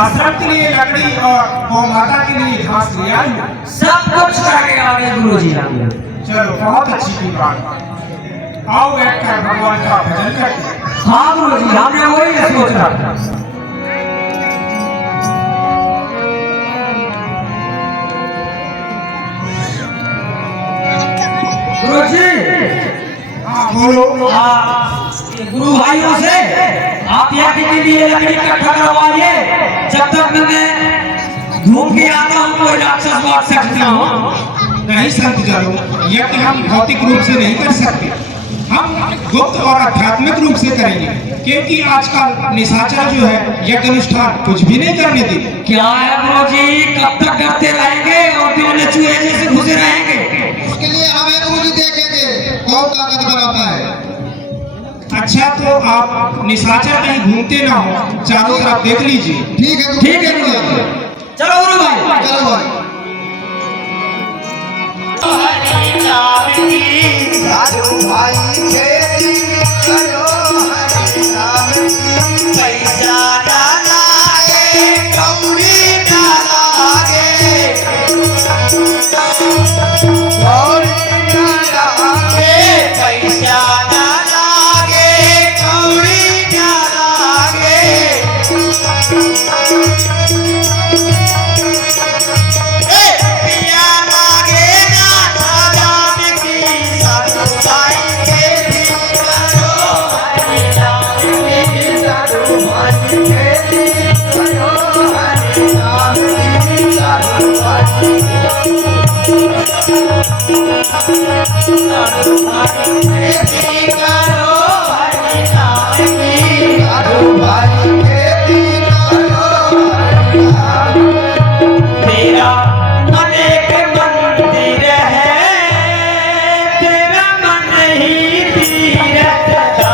आश्रम के लिए लकड़ी और गौ माता के लिए घास ले आई। सब कुछ करके आ गए गुरुजी। चलो बहुत अच्छी की बात। आओ बैठकर भगवान का भजन करते। हाँ गुरुजी, हमने वही सोच रहा था। गुरुजी, हाँ बोलो। गुरु भाइयों से आप यहाँ के लिए लकड़ी इकट्ठा करवाइए। जब तक मैं घूम के आता हूँ कोई राक्षस मार सकता हूँ। नहीं संत जनो, यज्ञ हम भौतिक रूप से नहीं कर सकते, हम गुप्त और आध्यात्मिक रूप से करेंगे, क्योंकि आजकल निशाचर जो है यज्ञ अनुष्ठान कुछ भी नहीं करने देते। क्या है गुरुजी, कब तक करते रहेंगे और क्यों न चूहे जैसे घुसे रहेंगे? उसके लिए हमें गुरुजी देखेंगे कौन ताकत बनाता है। अच्छा तो आप निशाचर कहीं घूमते ना हो, चारों तरफ देख लीजिए। ठीक है गुरु भाई। चलो गुरु भाई, चलो भाई। साधु भाई खेली करो हरि नाम पैसा ना लाए कौड़ी ना लागे कौड़ी ना लागे पैसा ना लागे कौड़ी ना लागे तेरा मन एक मंदिर है, तेरा मन ही तीरथ का।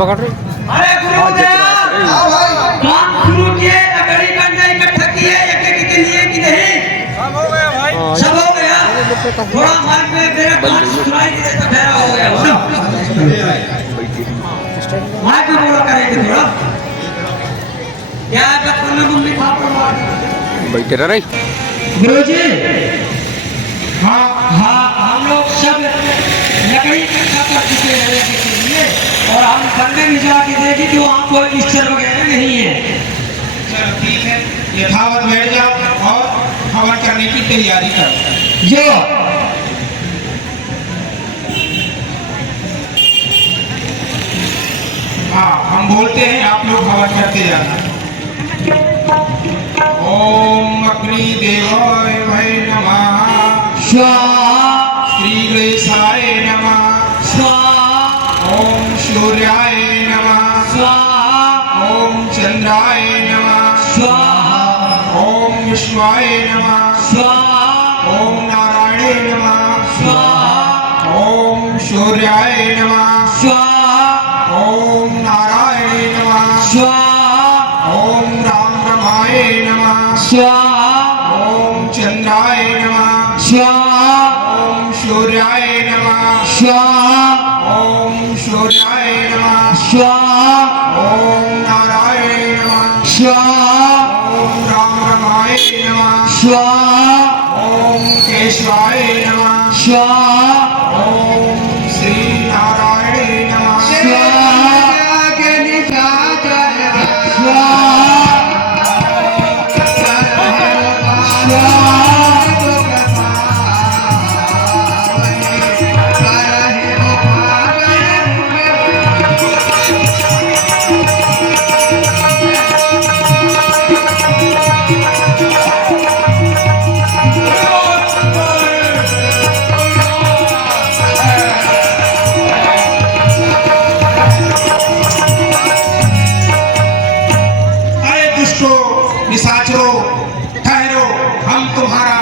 पकड़ रही। अरे गुरुदेव, काम शुरू किए, लकड़ी कंडा इकट्ठा किए यज्ञ के लिए कि नहीं? सब हो गया भाई, सब हो गया। थोड़ा माइक में मेरा कान सुनाई नहीं देता, मेरा हो गया ना। माइक में बोला करेंगे थोड़ा। क्या बचपन में मम्मी पापा मार बैठे रह रही। गुरुजी, हाँ हाँ, हम लोग सब लकड़ी इकट्ठा कर चुके हैं यज्ञ के लिए, और हम करने में जाके देखे कि वहाँ कोई निश्चर वगैरह नहीं है। चलो ठीक है, यथावत बैठ जाओ और हवन करने की तैयारी करो। जो हाँ हम बोलते हैं, आप लोग हवन करते जाना। ओम अग्नि देवाय वै नमः, स्वाहा, श्री गणेशाय नमः, स्वाहा, ओम सूर्याय नमः, स्वाहा, ओम चंद्राय नमः, स्वाहा, विश्वाय नमः स्वाहा ओम नारायणे नमः स्वाहा ओम सूर्याय नमः स्वाहा ओम नारायणे नमः स्वाहा ओम राम रमाय नमः स्वाहा ओम चंद्राय नमः स्वाहा ओम सूर्याय नमः स्वाहा ओम सूर्याय नमः स्वाहा ओम नारायणे नमः स्वाहा ओम राम रमाय नमः स्वाहा ओम केशवाय नमः स्वाहा ओम श्री नारायणे नमः स्वाहा अरे दुष्टों निशाचरों ठहरो, हम तुम्हारा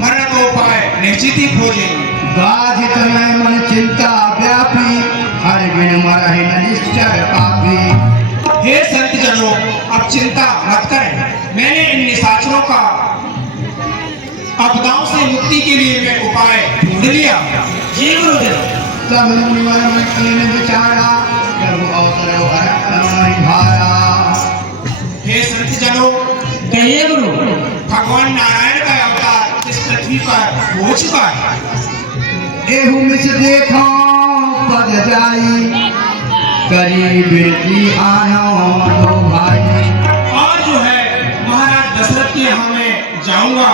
मरणोपाय निश्चित ही खोजेंगे। बाधित मैं मन चिंता व्यापी हर बिन मरहि न निश्चर पापी। हे संत जनों, अब चिंता मत करें। मैंने इन निशाचरों का आपदाओं से मुक्ति के लिए मैं उपाय ढूंढ लिया। जी गुरुदेव तब मुनिवर मन कीन विचारा प्रभु अवसर हर भारा। हे संत जनों, कहिए गुरु भगवान नारायण का अवतार इस पृथ्वी पर हो चुका है। एहू मिस देखो पद जाई करी बिरती आयो दो भाई। और जो है महाराज दशरथ के यहाँ मैं जाऊंगा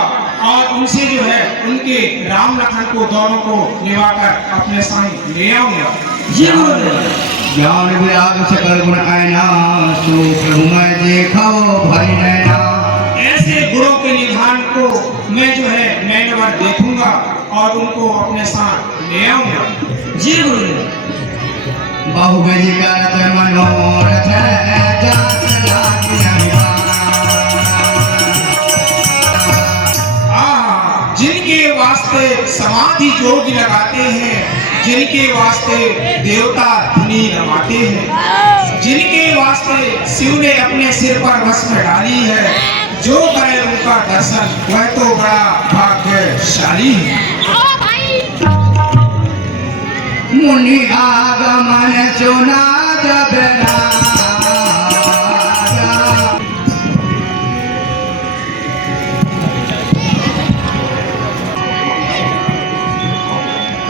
और उनसे जो है उनके राम लखन को दोनों को निभाकर अपने संग ले आऊंगा। जी गुरुदेव ज्ञान विराग सकल गुण आयना सो प्रभु मैं देखो भई नैना। ऐसे गुणों के निधान को मैं जो है नैनवर देखूंगा और उनको अपने साथ ले आऊंगा। जी गुरुदेव बाहुबली करत मनोरथ जात लागी अभिमान। जिनके वास्ते समाधि जोग लगाते हैं, जिनके वास्ते देवता धुनी रमाते हैं, जिनके वास्ते शिव ने अपने सिर पर भस्म डाली है, जो करे उनका दर्शन वह तो बड़ा भाग्यशाली है। मुनि आगमन चुना जब राजा।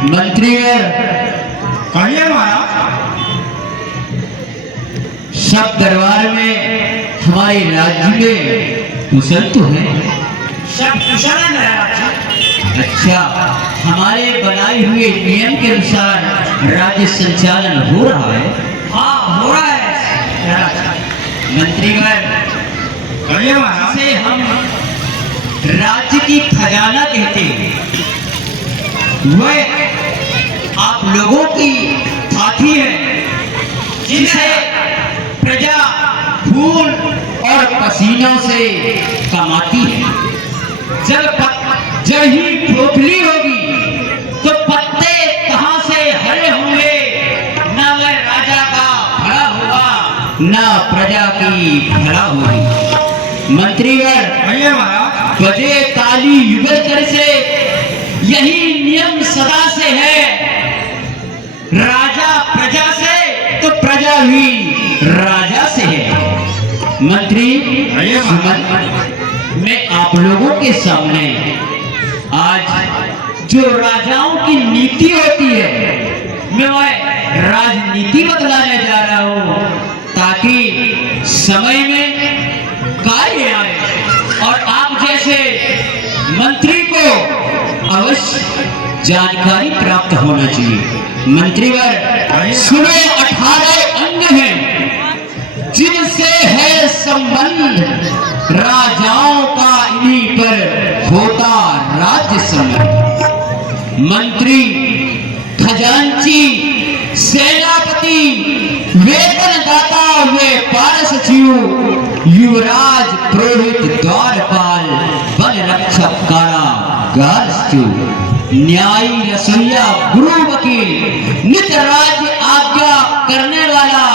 मंत्री कहिए महाराज। सब दरबार में हमारे राज्य में कुशल तो है। सब कुशल है महाराज। अच्छा, हमारे बनाए हुए नियम के अनुसार राज्य संचालन हो रहा है। हाँ हो रहा है मंत्रीगण। कहिए महाराज। इसे हम राज्य की खजाना कहते हैं। वह आप लोगों की थाती है जिसे प्रजा खून और पसीनों से कमाती है। जब ही खोखली होगी तो पत्ते कहां से हरे होंगे। न वह राजा का भला होगा न प्रजा की भला होगी। मंत्रीगण कहिए महाराज। बजे ताली युगल कर से यही नियम सदा से है। राजा प्रजा से तो प्रजा भी राजा से है। मंत्री मैं आप लोगों के सामने आज जो राजाओं की नीति होती है मैं वह राजनीति बदलाने जा रहा हूं ताकि समय में कार्य आए और आप जैसे मंत्री को अवश्य जानकारी प्राप्त होना चाहिए। मंत्रीवर सुनो 18 अंग हैं जिनसे है संबंध। राजाओं का इन्हीं पर होता राज्य संबंध। मंत्री, खजांची, सेनापति, वेतनदाता, वे पारस सचिव, युवराज, पुरोहित, द्वारपाल गारस्तु न्यायी रसोईया गुरु वकील नित राज्य आज्ञा करने वाला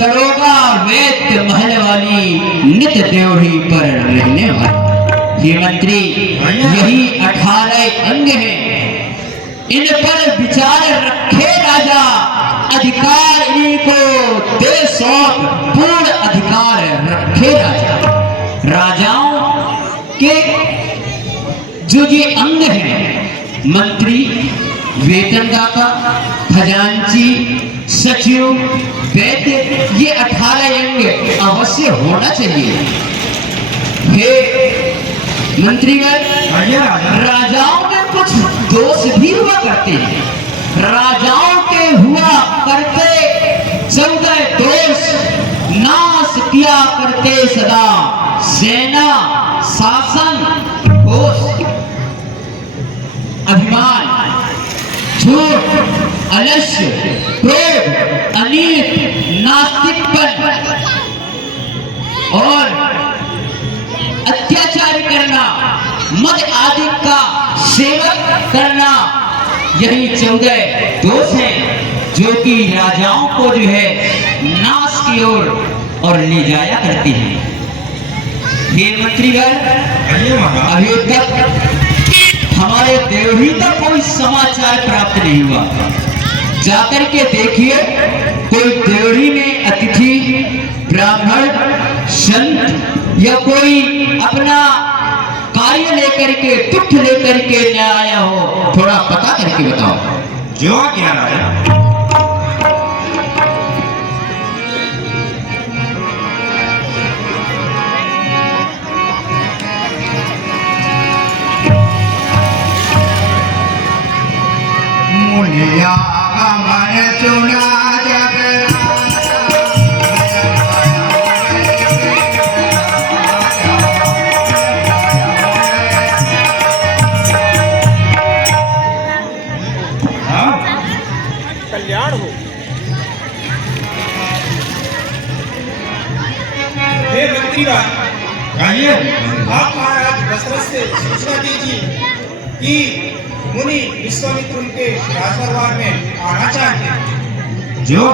दरोगा वैद्य महल वाली नित देवही पर रहने वाला। ये मंत्री यही 18 अंग हैं, इन पर विचार रखे राजा, अधिकार इनको दे सौंप, पूर्ण अधिकार रखे राजा। राजाओं के जो ये अंग हैं, मंत्री, वेतनदाता, खजांची, सचिव, वैद्य, ये 18 अंग अवश्य होना चाहिए। हे मंत्रीगण, राजाओं के कुछ दोष भी हुआ करते हैं। राजाओं के हुआ करते 14 दोष नाश किया करते सदा सेना, शासन, होश, अभिमान, झूठ, अलस्य, क्रोध, अनीत, नास्तिकपन और अत्याचार करना, मद आदि का सेवन करना, यही 14 दोष हैं जो कि राजाओं को जो है नाश की ओर और ले जाया करते हैं। ये मंत्रीगण, अभी तक हमारे देवही तक कोई समाचार प्राप्त नहीं हुआ। जाकर के देखिए, कोई देवही में अतिथि, ब्राह्मण, संत या कोई अपना कार्य लेकर के, दुख लेकर के न आया हो, थोड़ा पता करके बताओ। जो क्या राजा? मुनिया मन सुना जब कल्याण हो। हे मंत्रीगण, आइए, आप महाराज दशरथ से सूचना दीजिए कि मुनि विश्वामित्र उनके राजदरबार में आना चाहते हैं। जो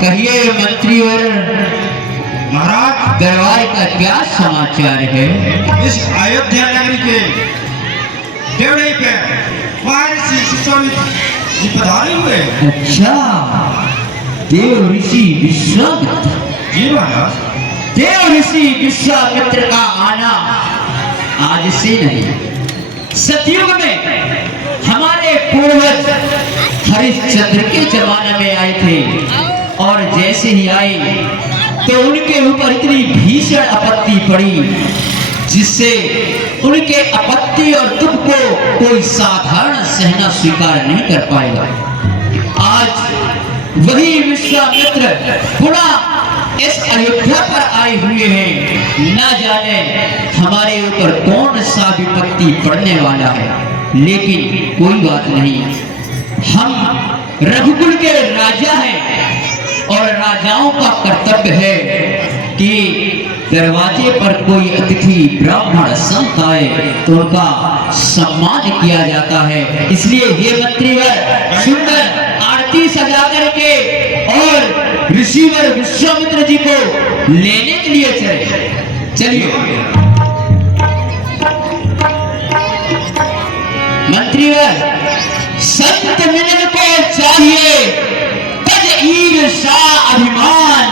कहिए मंत्री और महाराज, दरबार का क्या समाचार है? इस अयोध्या नगरी के देवड़ी पे महर्षि विश्वामित्र जी पधारे हुए हैं। अच्छा, देव ऋषि विश्वामित्र। जी महाराज। देव ऋषि विश्वामित्र का आना आज से नहीं, सतयुग में हमारे पूर्वज हरिश्चंद्र के जमाने में आए थे, और जैसे ही आए तो उनके ऊपर इतनी भीषण आपत्ति पड़ी जिससे उनके आपत्ति और दुख को कोई साधारण सहना स्वीकार नहीं कर पाएगा। आज वही विश्वामित्र पुनः इस अयोध्या पर आए हुए हैं। न जाने हमारे ऊपर कौन सा विपत्ति पड़ने वाला है, लेकिन कोई बात नहीं, हम रघुकुल के राजा हैं और राजाओं का कर्तव्य है कि दरवाजे पर कोई अतिथि, ब्राह्मण, संत आए तो उनका सम्मान किया जाता है। इसलिए ये मंत्रीवर सुंदर आरती सजा करके और ऋषिवर विश्वामित्र जी को लेने के लिए चले। चलिए मंत्रीवर, संत मिलन को चाहिए तज ईर्षा अभिमान,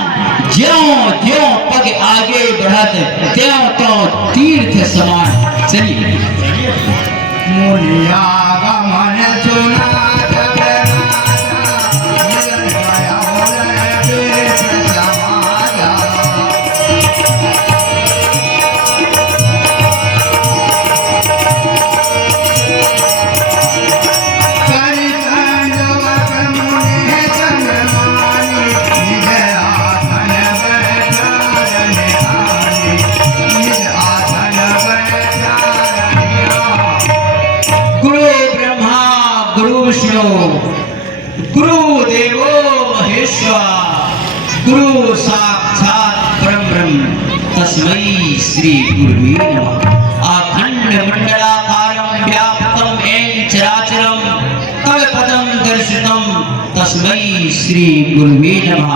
ज्यों ज्यों पग आगे बढ़त त्यों त्यों तीर्थ समान। चलिए मुनिया मन सुना जब मिलन पाया होले फिर समाजा। करि संजोग मुनि चंद्रमानी, निज आसन बैठा रहने आनी, निज आसन बैठा रहने आनी। गुरु ब्रह्मा गुरु तस्मै श्री गुरुवे नमः। अखंड मंडलाकारं व्याप्तं येन चराचरं तत्पदं दर्शितं तस्मै श्री गुरुवे नमः।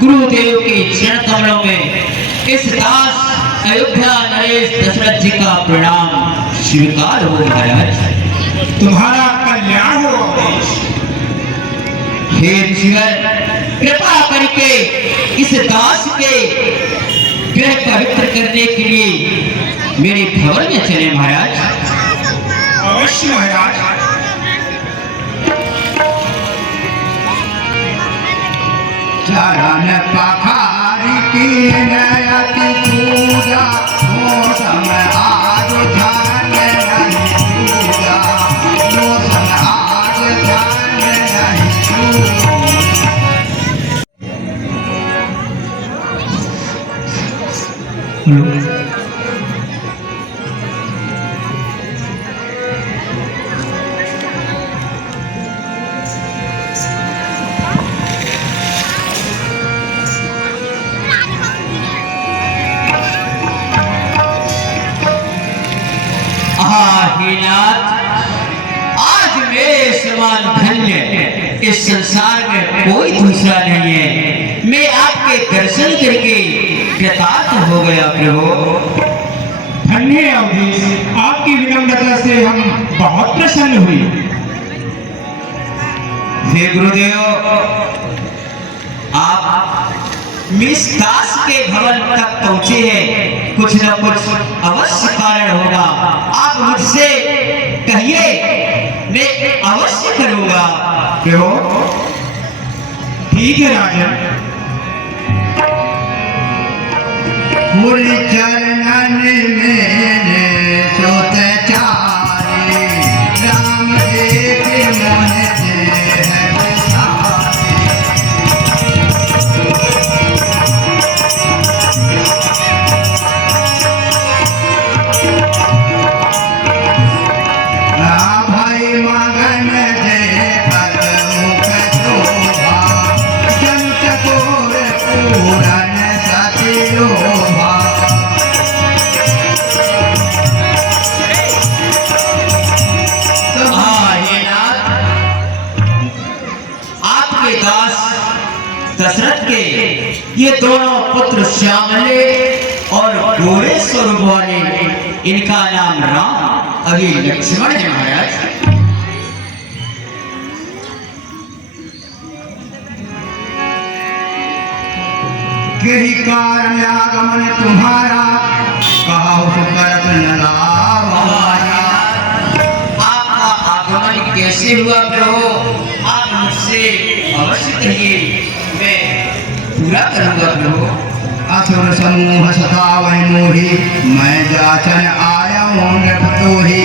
गुरुदेव के चरण कमलों में इस दास अयोध्या नरेश दशरथ जी का प्रणाम स्वीकार हो महाराज। तुम्हारा कल्याण हो अवधेश। हे ऋषिवर, कृपा करके इस दास के ग्रह पवित्र करने के लिए मेरे भवन में चले महाराज। अवश्य महाराज। चरण पखारी की नयति पूजा मौसम आज ध्यान नहीं पूजा मौसम आज ध्यान नहीं पूजा। हे नाथ, आज मेरे समान धन्य इस संसार में कोई दूसरा नहीं है। मैं आपके दर्शन करके कृतार्थ हो गया प्रभु। धन्य अवधेश, आपकी विनम्रता से हम बहुत प्रसन्न हुए। हे गुरुदेव, आप मिस दास के भवन तक पहुंचे हैं, कुछ न कुछ अवश्य कारण होगा। आप मुझसे कहिए, मैं अवश्य करूंगा प्रभु। ठीक है राजन। फूल चरणन मेरे सोत चारे राम जी के मन से है बसारे। भाई मगन देखत मुख शोभा जन चकोर पूरन सती लोभा। हे नाथ, आपके दास दशरथ के ये दोनों पुत्र श्यामले और गोरे स्वरूप वाले, इनका नाम राम अभी लक्ष्मण है महाराज। यही कारण आगमन तुम्हारा कहा करत न लाभ हमारा। आपका आगमन कैसे हुआ प्रभु? आप मुझसे अवश्य कहिए, मैं पूरा करूंगा प्रभु। असुर समूह सतावै मोहि मैं जाचन आया हूँ नृपतोहि।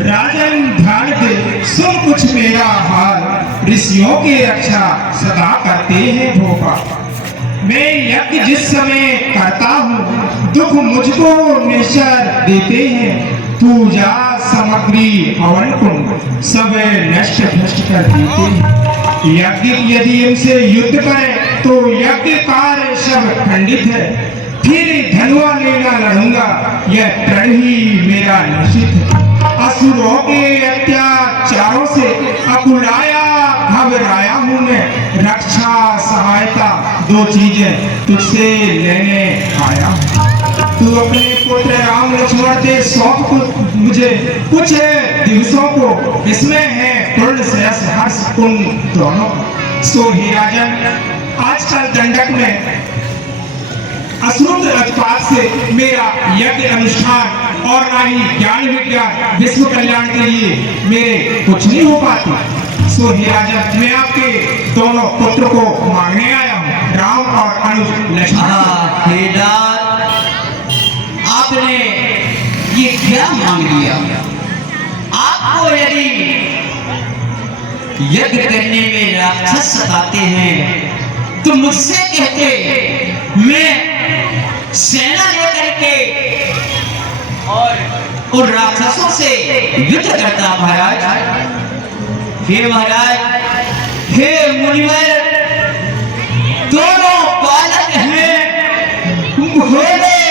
राजन ध्यान दे सुन कुछ मेरा हाल, ऋषियों की रक्षा सदा करते हैं भोपाल। मैं यज्ञ जिस समय करता हूँ दुख मुझको निश्चर देते हैं। पूजा सामग्री हवन कुंड सब नष्ट भ्रष्ट कर देते हैं। यज्ञ यदि इनसे युद्ध करें तो यज्ञ कार्य सब खंडित है। फिर धनुआ लेना लड़ूंगा, यह प्रण ही मेरा निश्चित है। असुरों के अत्याचारों से अकुलाया घबराया हूँ मैं। रक्षा सहायता दो चीजें तुझसे लेने आया हूँ। तू अपने पुत्र राम लक्ष्मण के सौंप मुझे कुछ दिवसों को, इसमें है पूर्ण श्रेयस हर्ष पुण्य दोनों। सो ही राजन, आजकल दंडक में असुर अजपात से मेरा यज्ञ अनुष्ठान और ना ही ज्ञान विज्ञान विश्व कल्याण के लिए मेरे कुछ नहीं हो पाती। सो ही राजन, मैं आपके दोनों पुत्र को मांगने आया हूँ, राम और अनुज लक्ष्मण। हे नाथ, आपने ये क्या मांग लिया? आपको यदि यज्ञ करने में राक्षस सताते हैं तो मुझसे कहते, मैं सेना लेकर के और उन राक्षसों से युद्ध करता महाराज। हे महाराज, हे मुनिवर, दोनों बालक हैं, भोले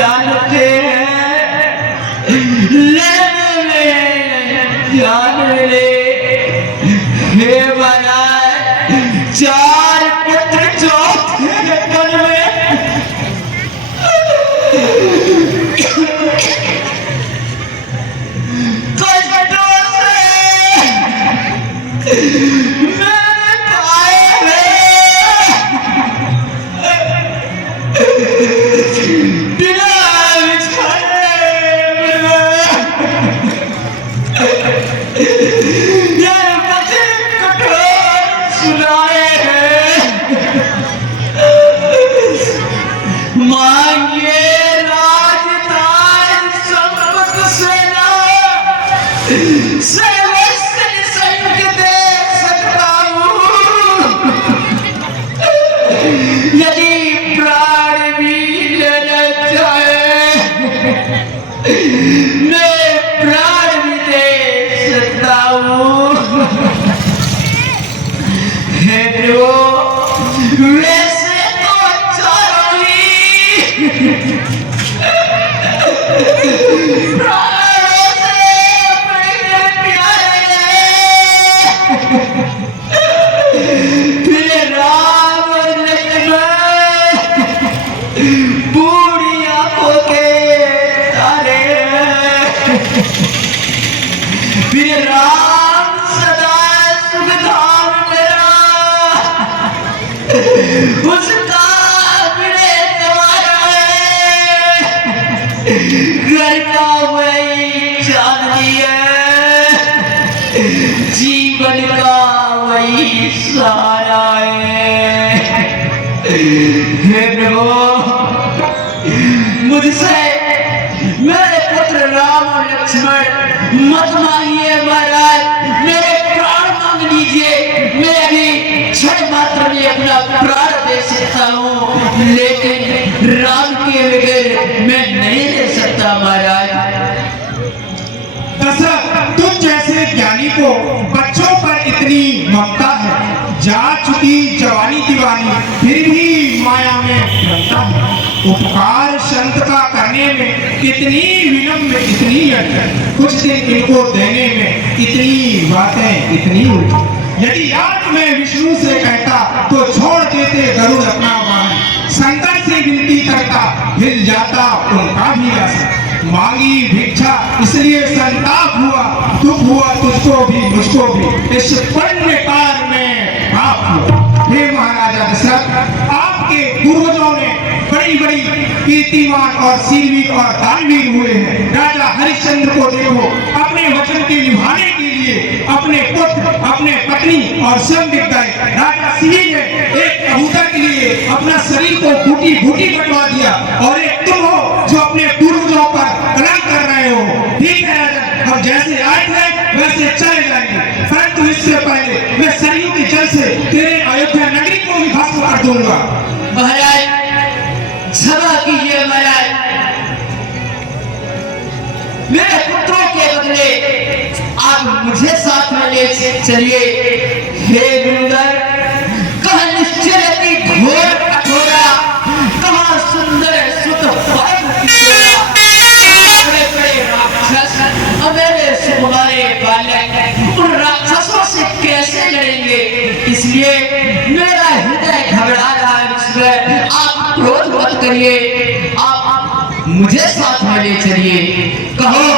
जानते हैं लेने में जान ले हे बनाए चार पुत्र चौथे कल में कष्टों से मैंने पाए बिना बिछाए ये बचे कठोर सुनाए मांगे राजदार संपत सेना संग दे सकता हूँ यदि प्राण भी लेना चाहे मैं प्राण भी दे सकता हूँ हे प्रभु वैसे तो चारों ही प्राणों से मेरे प्यारे फिर राम और लक्ष्मण बूढ़ी आंखों के तारे फिर राम सदा सुखधाम मेरा उसका बिने तुम्हारा घर का वही चांदी है जीवन का वही सहारा है हे प्रभु मुझसे मेरे पुत्र राम और लक्ष्मण मत मांगिए महाराज मेरे प्राण मांग लीजिए मैं अभी क्षण मात्र में अपना प्राण दे सकता हूँ लेकिन राम के बगैर मैं नहीं दे सकता महाराज दशरथ तुम जैसे ज्ञानी को बच्चों पर इतनी ममता है जा चुकी जवानी दीवानी फिर भी माया में रमता है उपकार संत का करने में इतनी विलम्ब इतनी अड़चन कुछ दिन इनको देने में इतनी बातें इतनी उलझन यदि आज मैं विष्णु से कहता तो छोड़ देते गरुड़ अपना वाहन शंकर से विनती करता हिल जाता उनका भी आसन मांगी भिक्षा इसलिए संताप हुआ दुख हुआ तुझको भी मुझको भी इस पुण्य काल में पाप हुआ हे महाराजा दशरथ आपके पूर्वजों ने बड़ी बड़ी कीर्तिमान और शीलवीर और दानवीर हुए हैं राजा हरिश्चंद्र को देखो अपने वचन के निभाने के लिए अपने पुत्र अपने पत्नी और सब गए राजा सिंह ने एक कबूतर के लिए अपना शरीर को फूटी फूटी कटवा दिया और एक तुम हो जो अपने पूर्वजों पर कलंक कर रहे हो ठीक है राजा हम जैसे आए थे वैसे चले जाएंगे परंतु इससे पहले मैं सरयू के जल से तेरे अयोध्या नगरी को भी भस्म कर दूंगा महाराज क्षमा कीजिए महाराज मेरे पुत्रों के बदले आप मुझे साथ में ले चलिए हे गुरुदर कहाँ निश्चय की घोर कठोरा कहाँ सुंदर सुत बड़े बड़े राक्षस मेरे सुकुमारे बालक उन राक्षसों से कैसे लड़ेंगे इसलिए मेरा हृदय घबरा रहा है आप क्रोध मत करिए आप मुझे साथ में ले चलिए कहो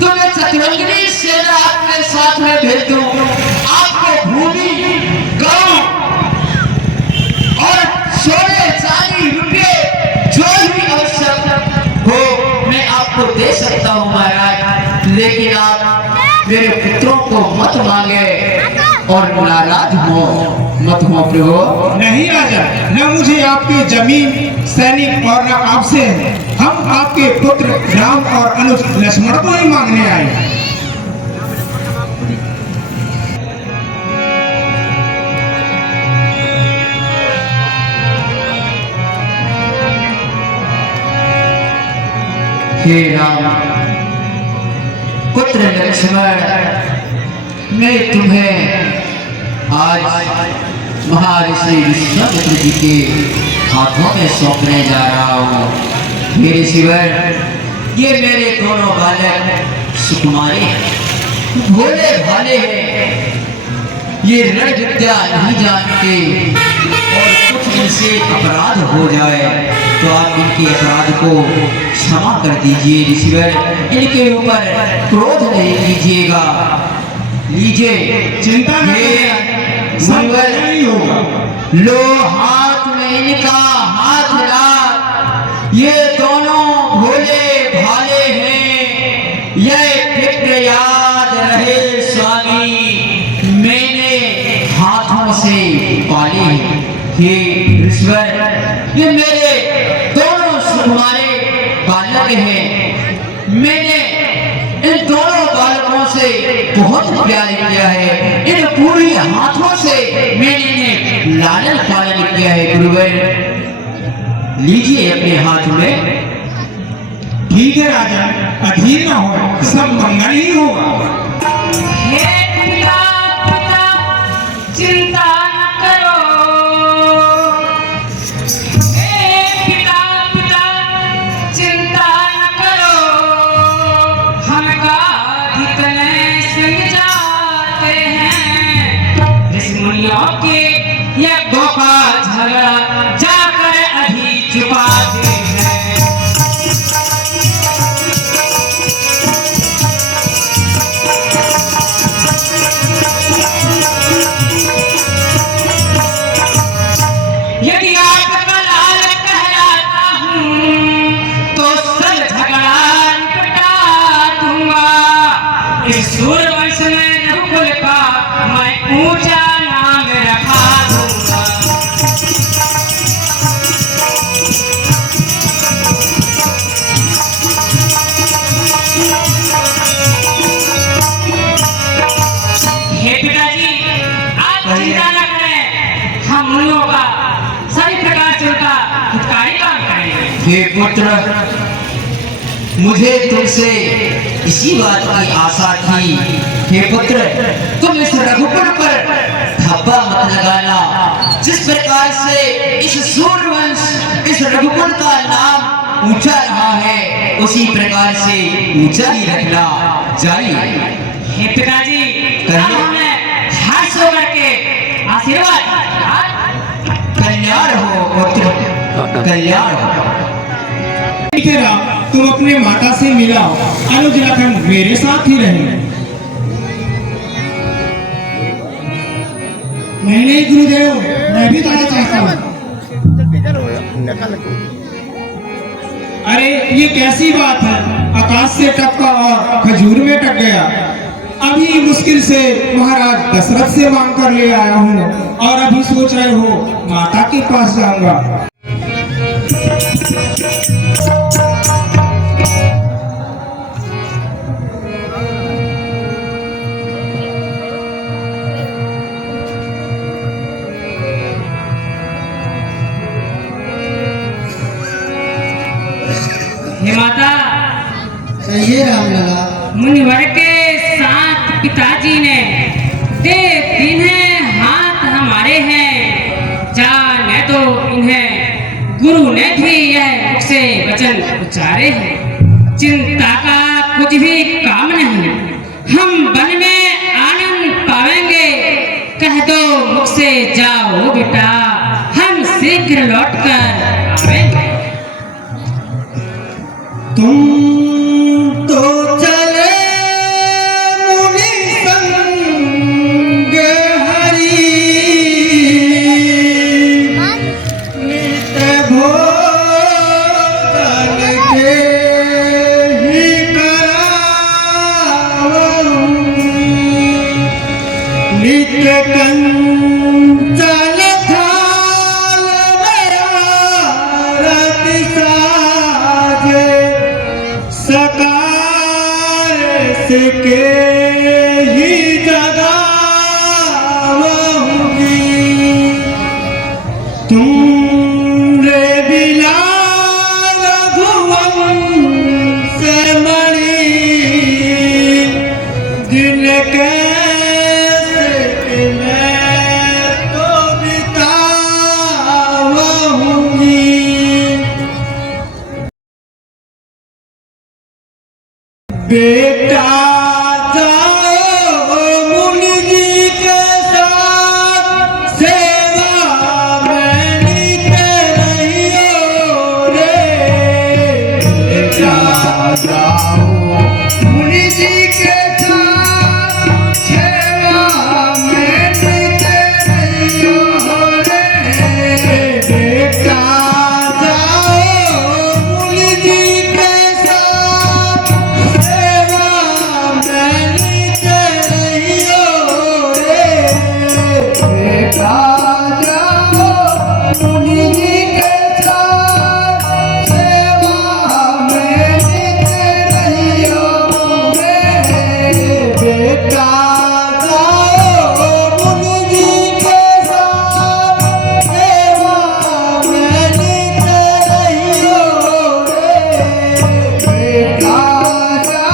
तुम्हें चतुरंगिनी सेना अपने साथ में भेज दूं आपको भूमि गौ और सोने चांदी रुपये जो भी आवश्यक हो मैं आपको दे सकता हूं महाराज लेकिन आप मेरे पुत्रों को मत मांगे और नाराज हो मत हो प्रभु नहीं राजा न मुझे आपके जमीन सैनिक और न आपसे है हम आपके पुत्र राम और अनुज लक्ष्मण को ही मांगने आए हे राम पुत्र लक्ष्मण मैं तुम्हें आज महर्षि विश्वामित्र जी के हाथों में सौंपने जा रहा हूँ हे ऋषिवर, ये मेरे दोनों बालक सुकुमारे हैं, भोले भाले हैं, ये रण विद्या नहीं जानते और कुछ इनसे अपराध हो जाए तो आप इनके अपराध को क्षमा कर दीजिए ऋषिवर, इनके ऊपर क्रोध नहीं कीजिएगा। लीजिए, चिंता न ये करें, सब मुनिवर, नहीं होगा। लो हाथ में इनका हाथ मिला, ये दोनों भोले भाले हैं, यह फिक्र याद रहे स्वामी, मैंने हाथों से पाले हैं। हे ईश्वर, ये मेरे दोनों सुकुमारे बालक हैं, मैंने इन दोनों बालकों से बहुत प्यार किया है, इन पूरी हाथों से मैंने इन्हें लालन पालन किया है। गुरुवर, लीजिए अपने हाथ में। ठीक है राजा, अधीर न हो, सब मंगल ही होगा। हे पिता पिता चिंता न करो, हे पिता पिता चिंता न करो, हम गाधिकने सुन जाते हैं, ऋषि मुनियों के यज्ञों का झगड़ा जाकर अभी चुकाते हैं। यदि आपका लाल कहलाता हूँ तो सब झगड़ा निपटा दूंगा। इस सूर्यवंश में रघुकुल का मैं ऊंचा नाम रखा दूंगा। हे पिताजी, आप चिंता न करें, हम मुनियों का सभी प्रकार से उनका हितकारी काम करेंगे। हे पुत्र, मुझे तुमसे इसी बात की आशा थी। हे पुत्र, तुम इस रघुकुल पर धब्बा मत लगाना। जिस प्रकार से इस सूर्यवंश, इस रघुकुल का नाम ऊंचा रहा है, उसी प्रकार से ऊंचा ही रखना। जाइए। हे पिताजी, कहिए। अब हमें हर्ष होकर के आशीर्वाद। कल्याण हो पुत्र, कल्याण हो। ठीक है राम, तुम अपने माता से मिलाओ, अनुज लखन मेरे साथ ही रहे। नहीं गुरुदेव, मैं भी जाना चाहता हूँ। अरे ये कैसी बात है, आकाश से टपका और खजूर में टक गया। अभी मुश्किल से महाराज दशरथ से मांग कर ले आया हूँ और अभी सोच रहे हो माता के पास जाऊंगा। हे माता, सही रामलला। मुनिवर के साथ पिताजी ने दे इन्हें हाथ हमारे हैं, जाने तो इन्हें गुरु ने भी यह मुख से वचन उच्चारे हैं। चिंता का कुछ भी काम नहीं, हम वन में आनंद पाएंगे। कह दो मुख से जाओ बेटा, हम शीघ्र लौट कर आवेंगे। तुम तो चले मुनि संग हरि, नित भोजन के ही करावूं, नित्य कंचन थाल में आरती साजे, सकार के ही जगाऊंगी। तुम रे बिलाल रघुवंश मणि, जिनके बेटा जाओ मुनि जी के साथ सेवा में नित रहियो रे। बेटा जाओ मुनि जी के साथ सेवा में नित रहियो रे। बेटा जाओ मुनि जी के साथ सेवा में नित रहियो रे। बेटा जाओ मुनि जी के साथ सेवा में नित रहियो रे। बेटा जाओ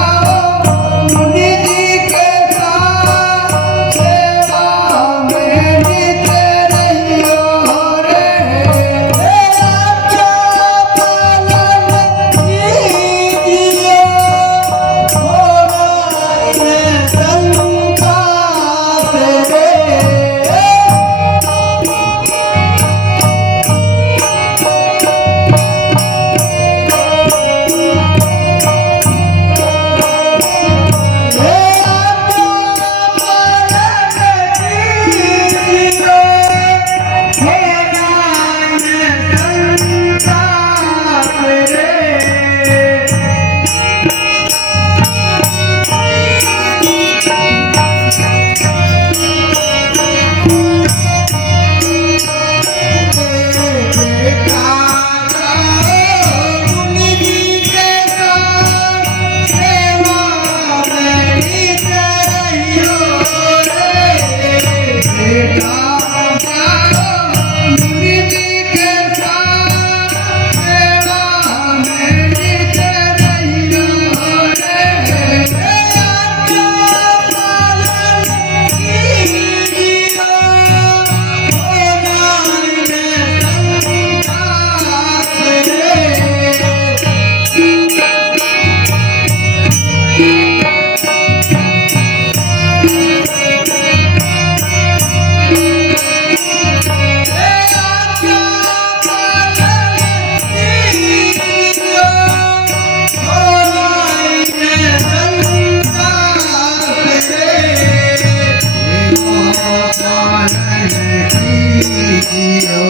मुनि जी के साथ सेवा में नित रहियो रे। बेटा जाओ मुनि जी के साथ सेवा में नित रहियो रे। आज्ञा पालन कीजिए होना ये संताप रे। पालन कीजियो